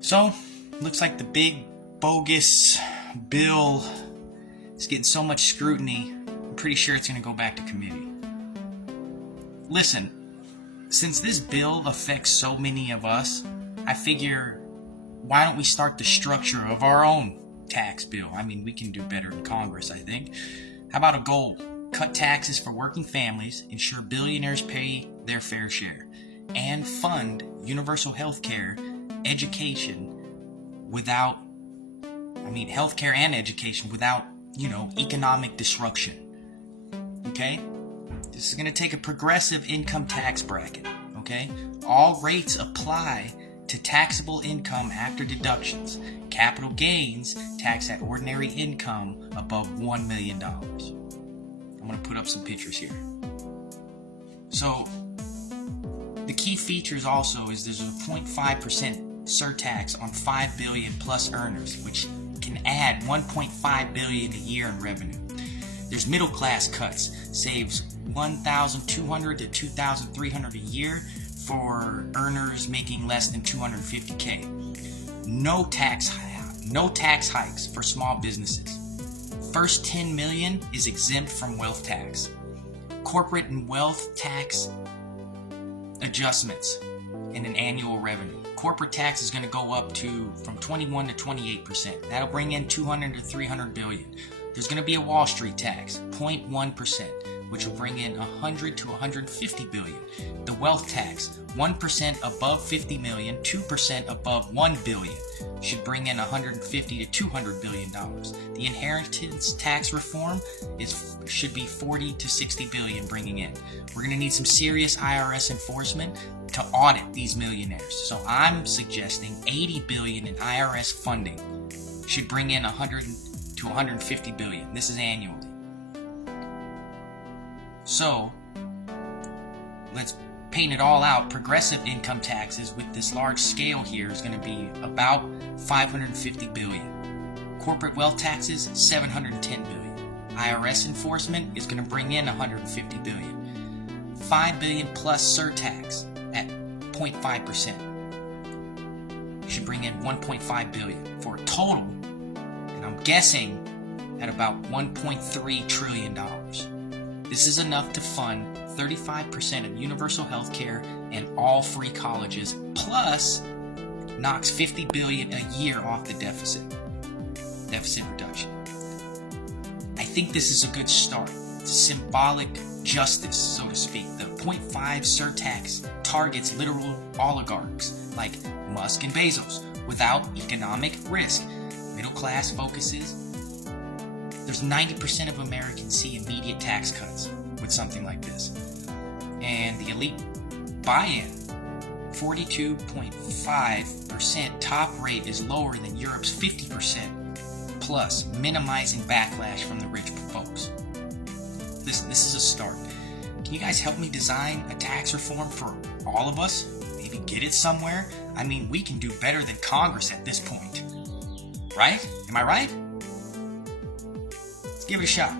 So, looks like the big bogus bill is getting so much scrutiny, I'm pretty sure it's going to go back to committee. Listen, since this bill affects so many of us, I figure, why don't we start the structure of our own tax bill? I mean, we can do better in Congress, I think. How about a goal? Cut taxes for working families, ensure billionaires pay their fair share, and fund universal health care, education without, healthcare and education without, economic disruption. Okay? This is going to take a progressive income tax bracket. Okay? All rates apply to taxable income after deductions. Capital gains taxed at ordinary income above $1 million. I'm going to put up some pictures here. So, the key features also is there's a 0.5% surtax on $5 billion plus earners, which can add $1.5 billion a year in revenue. There's middle class cuts, saves $1,200 to $2,300 a year for earners making less than $250K. No tax hikes for small businesses. First $10 million is exempt from wealth tax. Corporate and wealth tax adjustments in an annual revenue. Corporate tax is going to go up from 21 to 28%. That'll bring in 200 to 300 billion. There's going to be a Wall Street tax, 0.1%, which will bring in 100 to 150 billion. The wealth tax, 1% above 50 million, 2% above 1 billion, should bring in 150 to 200 billion dollars. The inheritance tax reform should be 40 to 60 billion bringing in. We're going to need some serious IRS enforcement to audit these millionaires. So I'm suggesting 80 billion in IRS funding should bring in 100 to 150 billion. This is annually. So let's paint it all out. Progressive income taxes with this large scale here is going to be about 550 billion. Corporate wealth taxes, 710 billion. IRS enforcement is going to bring in 150 billion. 5 billion plus surtax at 0.5% should bring in 1.5 billion for a total, and I'm guessing at about 1.3 trillion dollars. This is enough to fund 35% of universal health care and all free colleges, plus knocks 50 billion a year off the deficit reduction. I think this is a good start. It's a symbolic justice, so to speak. The 0.5 surtax targets literal oligarchs like Musk and Bezos without economic risk. Middle class focuses. There's 90% of Americans see immediate tax cuts with something like this. And the elite buy-in, 42.5% top rate is lower than Europe's 50% plus, minimizing backlash from the rich folks. This is a start. Can you guys help me design a tax reform for all of us? Maybe get it somewhere? I mean, we can do better than Congress at this point. Right? Am I right? Give it a shot.